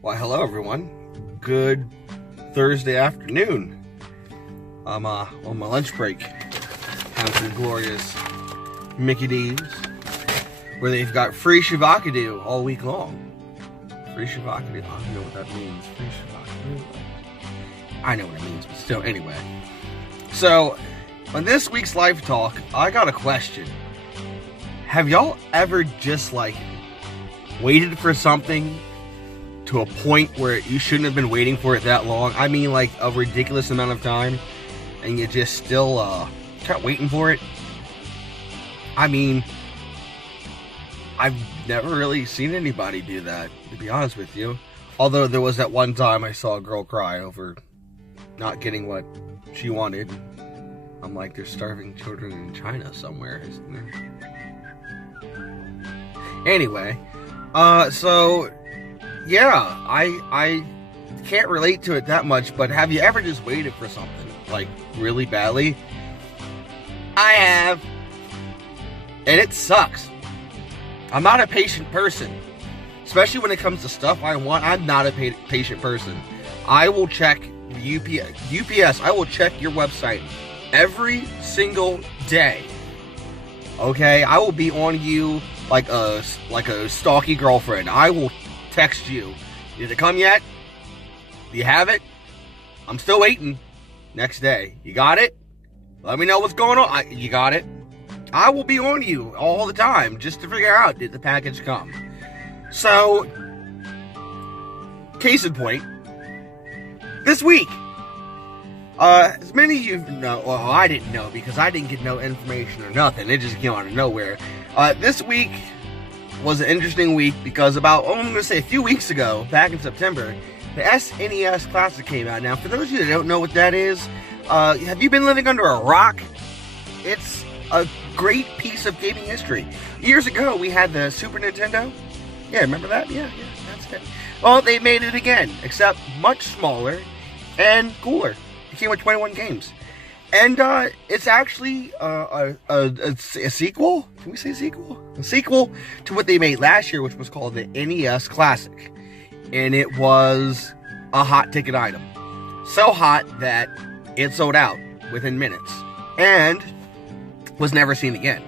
Why, hello everyone. Good Thursday afternoon. I'm on my lunch break, having some glorious Mickey D's, where they've got free shavakadu all week long. Free shavakadu. I don't know what that means. Free shavakadu. I know what it means, but still, anyway. So, on this week's live talk, I got a question. Have y'all ever just waited for something to a point where you shouldn't have been waiting for it that long? I mean, like a ridiculous amount of time, and you just still kept waiting for it? I mean, I've never really seen anybody do that, to be honest with you. Although there was that one time I saw a girl cry over not getting what she wanted. I'm like, there's starving children in China somewhere, isn't there? Anyway, so yeah, I can't relate to it that much, but have you ever just waited for something, like, really badly? I have, and it sucks. I'm not a patient person, especially when it comes to stuff I want. I'm not a patient person. I will check UPS, I will check your website every single day. Okay, I will be on you like a stalky girlfriend. I will text you. Did it come yet? Do you have it? I'm still waiting. Next day. You got it? Let me know what's going on. You got it? I will be on you all the time just to figure out, did the package come? So, case in point, this week, as many of you know, well, I didn't know because I didn't get no information or nothing. It just came out of nowhere. This week was an interesting week because I'm going to say a few weeks ago, back in September, the SNES Classic came out. Now, for those of you that don't know what that is, have you been living under a rock? It's a great piece of gaming history. Years ago, we had the Super Nintendo. Yeah, remember that? Yeah, that's it. Well, they made it again, except much smaller and cooler. It came with 21 games. And it's actually a sequel? Can we say sequel? A sequel to what they made last year, which was called the NES Classic. And it was a hot ticket item. So hot that it sold out within minutes. And was never seen again.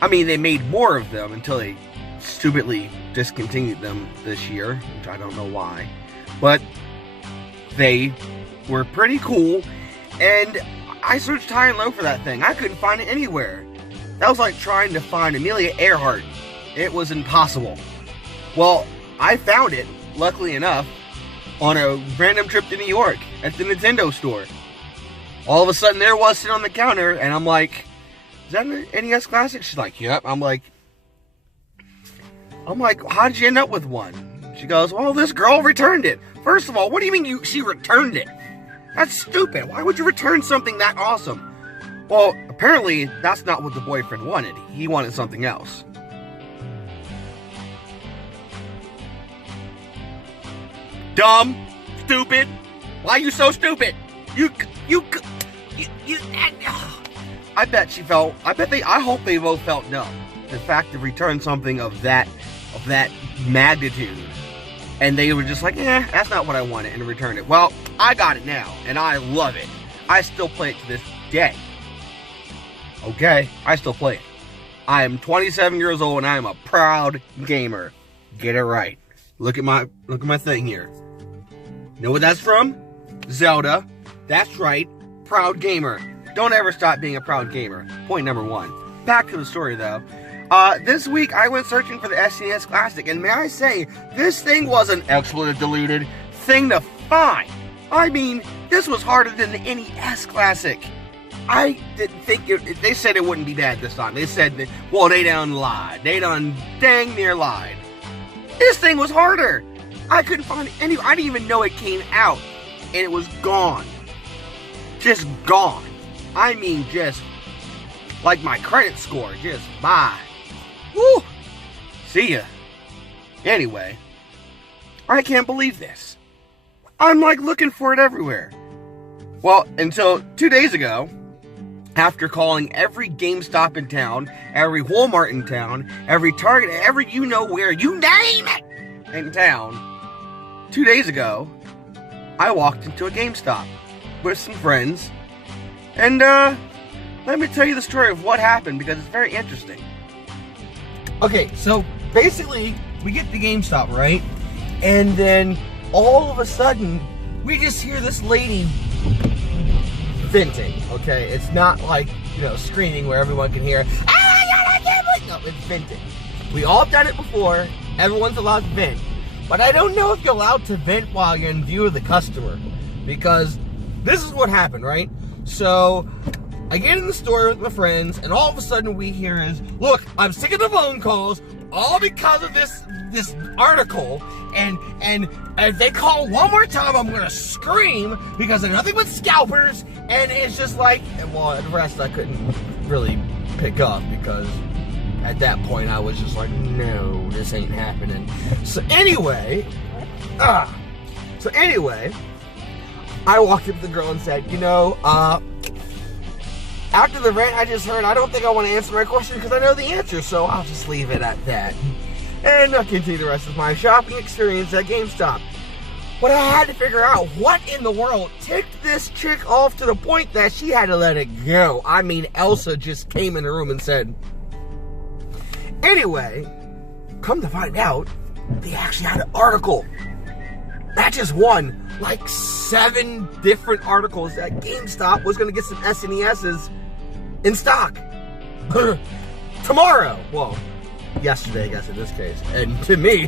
I mean, they made more of them until they stupidly discontinued them this year, which I don't know why. But they were pretty cool. And I searched high and low for that thing. I couldn't find it anywhere. That was like trying to find Amelia Earhart. It was impossible. Well, I found it, luckily enough, on a random trip to New York at the Nintendo store. All of a sudden, there it was sitting on the counter, and I'm like, is that an NES Classic? She's like, yep. I'm like, how did you end up with one? She goes, well, this girl returned it. First of all, what do you mean she returned it? That's stupid. Why would you return something that awesome? Well, apparently, that's not what the boyfriend wanted. He wanted something else. Dumb. Stupid. Why are you so stupid? I hope they both felt no. The fact to return something of that magnitude. And they were just like, that's not what I wanted, and returned it. Well, I got it now, and I love it. I still play it to this day. Okay? I still play it. I am 27 years old, and I am a proud gamer. Get it right. Look at my thing here. Know what that's from? Zelda. That's right. Proud gamer. Don't ever stop being a proud gamer. Point number one. Back to the story, though. This week, I went searching for the SNES Classic, and may I say, this thing was an expletive-diluted thing to find. I mean, this was harder than the NES Classic. I didn't think they said it wouldn't be bad this time. They said that, well, they done lied. They done dang near lied. This thing was harder. I couldn't find it anywhere. I didn't even know it came out, and it was gone. Just gone. I mean, just like my credit score, just bye. Woo! See ya. Anyway, I can't believe this. I'm like looking for it everywhere. Well, until 2 days ago, after calling every GameStop in town, every Walmart in town, every Target, every you know where, you name it, in town 2 days ago, I walked into a GameStop with some friends, and let me tell you the story of what happened because it's very interesting. Okay, so basically, we get to GameStop, right? And then all of a sudden, we just hear this lady venting, okay? It's not like, you know, screaming where everyone can hear, oh my God, I can't believe, no, it's venting. We all done it before, everyone's allowed to vent. But I don't know if you're allowed to vent while you're in view of the customer. Because this is what happened, right? So, I get in the store with my friends, and all of a sudden we hear is, look, I'm sick of the phone calls, all because of this article, and if they call one more time, I'm gonna scream because they're nothing but scalpers, and it's just like, well, the rest I couldn't really pick up because at that point I was just like, no, this ain't happening. So anyway, I walked up to the girl and said, you know, after the rant I just heard, I don't think I want to answer my question because I know the answer, so I'll just leave it at that. And I'll continue the rest of my shopping experience at GameStop. But I had to figure out what in the world ticked this chick off to the point that she had to let it go. I mean, Elsa just came in the room and said, anyway, come to find out, they actually had an article. Not just one, like 7 different articles that GameStop was going to get some SNESs in stock. Tomorrow. Well, yesterday, I guess, in this case. And to me,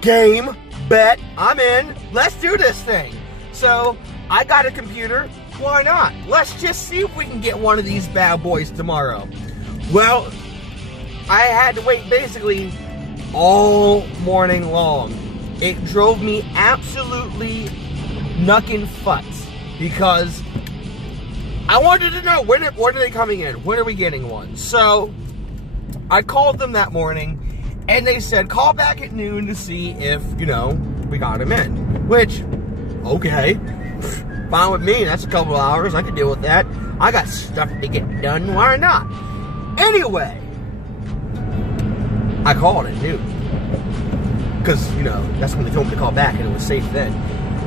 game, bet, I'm in. Let's do this thing. So, I got a computer. Why not? Let's just see if we can get one of these bad boys tomorrow. Well, I had to wait basically all morning long. It drove me absolutely knuckin' futz because I wanted to know when are they coming in? When are we getting one? So I called them that morning and they said call back at noon to see if, you know, we got them in. Which, okay, fine with me. That's a couple of hours. I can deal with that. I got stuff to get done. Why not? Anyway, I called at noon. Because, you know, that's when they told me to call back and it was safe then.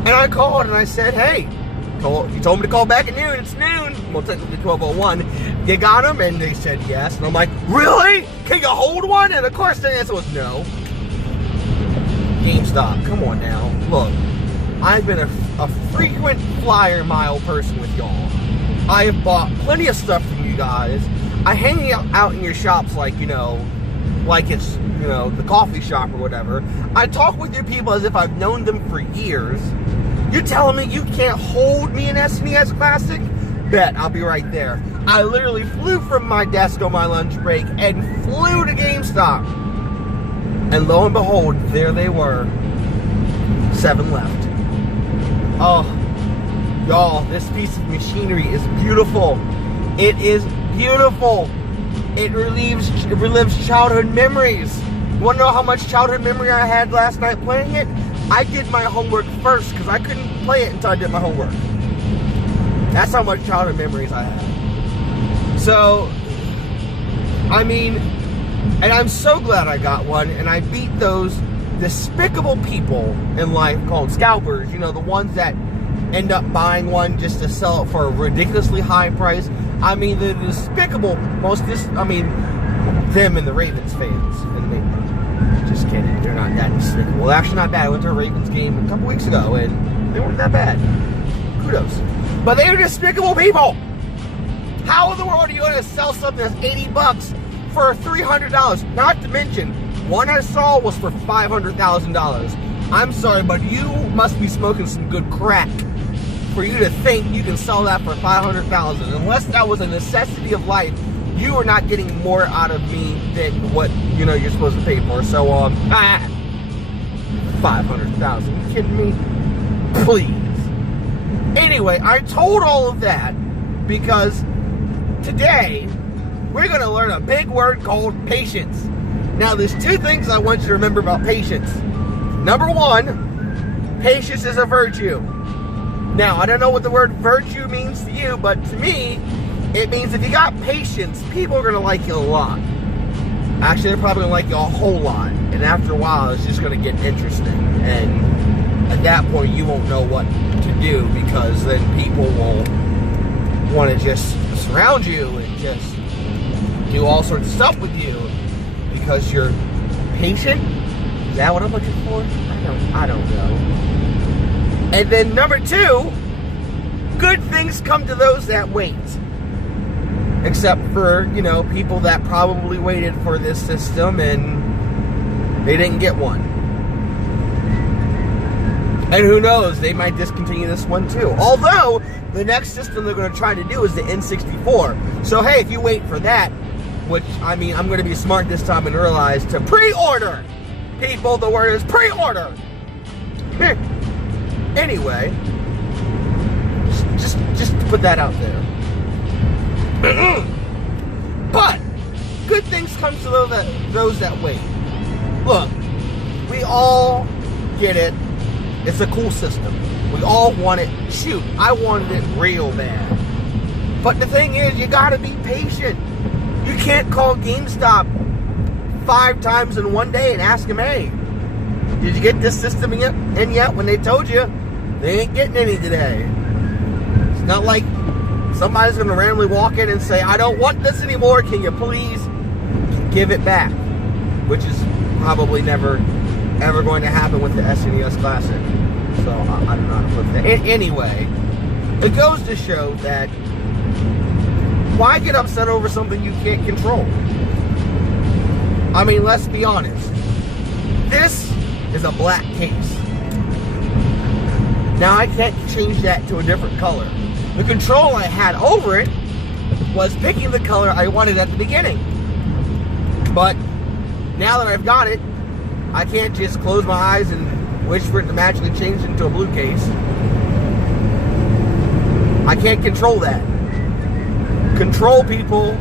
And I called and I said, hey, you told me to call back at noon, it's noon. Well, technically 12:01. You got them? And they said yes. And I'm like, really? Can you hold one? And of course the answer was no. GameStop, come on now. Look, I've been a frequent flyer mile person with y'all. I have bought plenty of stuff from you guys. I hang out in your shops like, you know, like it's, you know, the coffee shop or whatever. I talk with your people as if I've known them for years. You're telling me you can't hold me an SNES Classic? Bet, I'll be right there. I literally flew from my desk on my lunch break and flew to GameStop. And lo and behold, there they were. 7 left. Oh, y'all, this piece of machinery is beautiful. It is beautiful. It relives childhood memories. You want to know how much childhood memory I had last night playing it? I did my homework first because I couldn't play it until I did my homework. That's how much childhood memories I have. So, I mean, and I'm so glad I got one, and I beat those despicable people in life called scalpers. You know, the ones that end up buying one just to sell it for a ridiculously high price. I mean, the despicable, them and the Ravens fans. And they, just kidding, they're not that despicable. Well, actually not bad. I went to a Ravens game a couple weeks ago, and they weren't that bad. Kudos. But they were despicable people. How in the world are you going to sell something that's 80 bucks for $300? Not to mention, one I saw was for $500,000. I'm sorry, but you must be smoking some good crack for you to think you can sell that for $500,000. Unless that was a necessity of life, you are not getting more out of me than what, you know, you're supposed to pay for. So, $500,000. You kidding me? Please. Anyway, I told all of that because today we're going to learn a big word called patience. Now, there's 2 things I want you to remember about patience. Number 1, patience is a virtue. Now, I don't know what the word virtue means to you, but to me, it means if you got patience, people are going to like you a lot. Actually, they're probably gonna like you a whole lot. And after a while, it's just gonna get interesting. And at that point, you won't know what to do, because then people will want to just surround you and just do all sorts of stuff with you because you're patient. Is that what I'm looking for? I don't know. And then number 2, good things come to those that wait. Except for, you know, people that probably waited for this system and they didn't get one. And who knows, they might discontinue this one too. Although, the next system they're going to try to do is the N64. So hey, if you wait for that, which, I mean, I'm going to be smart this time and realize to pre-order. People, the word is pre-order. Anyway, just to put that out there. But good things come to those that wait. Look, we all get it. It's a cool system. We all want it. Shoot, I wanted it real bad. But the thing is, you gotta be patient. You can't call GameStop 5 times in one day and ask them, hey, did you get this system in yet? When they told you they ain't getting any today. It's not like somebody's going to randomly walk in and say, I don't want this anymore. Can you please give it back? Which is probably never, ever going to happen with the SNES Classic. So, I don't know how to put that. Anyway, it goes to show that why get upset over something you can't control? I mean, let's be honest. This is a black case. Now, I can't change that to a different color. The control I had over it was picking the color I wanted at the beginning. But now that I've got it, I can't just close my eyes and wish for it to magically change into a blue case. I can't control that. Control, people,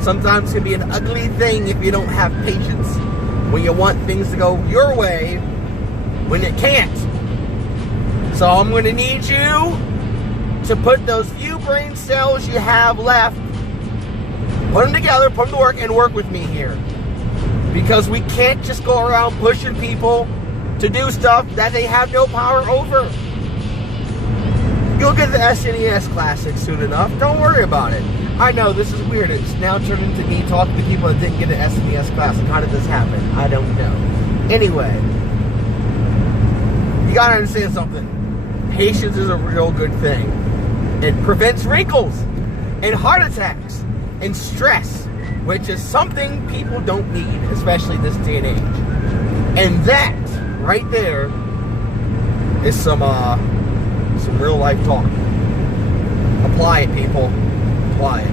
sometimes can be an ugly thing if you don't have patience. When you want things to go your way, when it can't. So I'm going to need you to put those few brain cells you have left, put them together, put them to work, and work with me here. Because we can't just go around pushing people to do stuff that they have no power over. You'll get the SNES Classic soon enough. Don't worry about it. I know, this is weird. It's now turned into me talking to people that didn't get an SNES Classic. How did this happen? I don't know. Anyway, you gotta understand something. Patience is a real good thing. It prevents wrinkles and heart attacks and stress, which is something people don't need, especially this day and age. And that right there is some real life talk. Apply it, people. Apply it.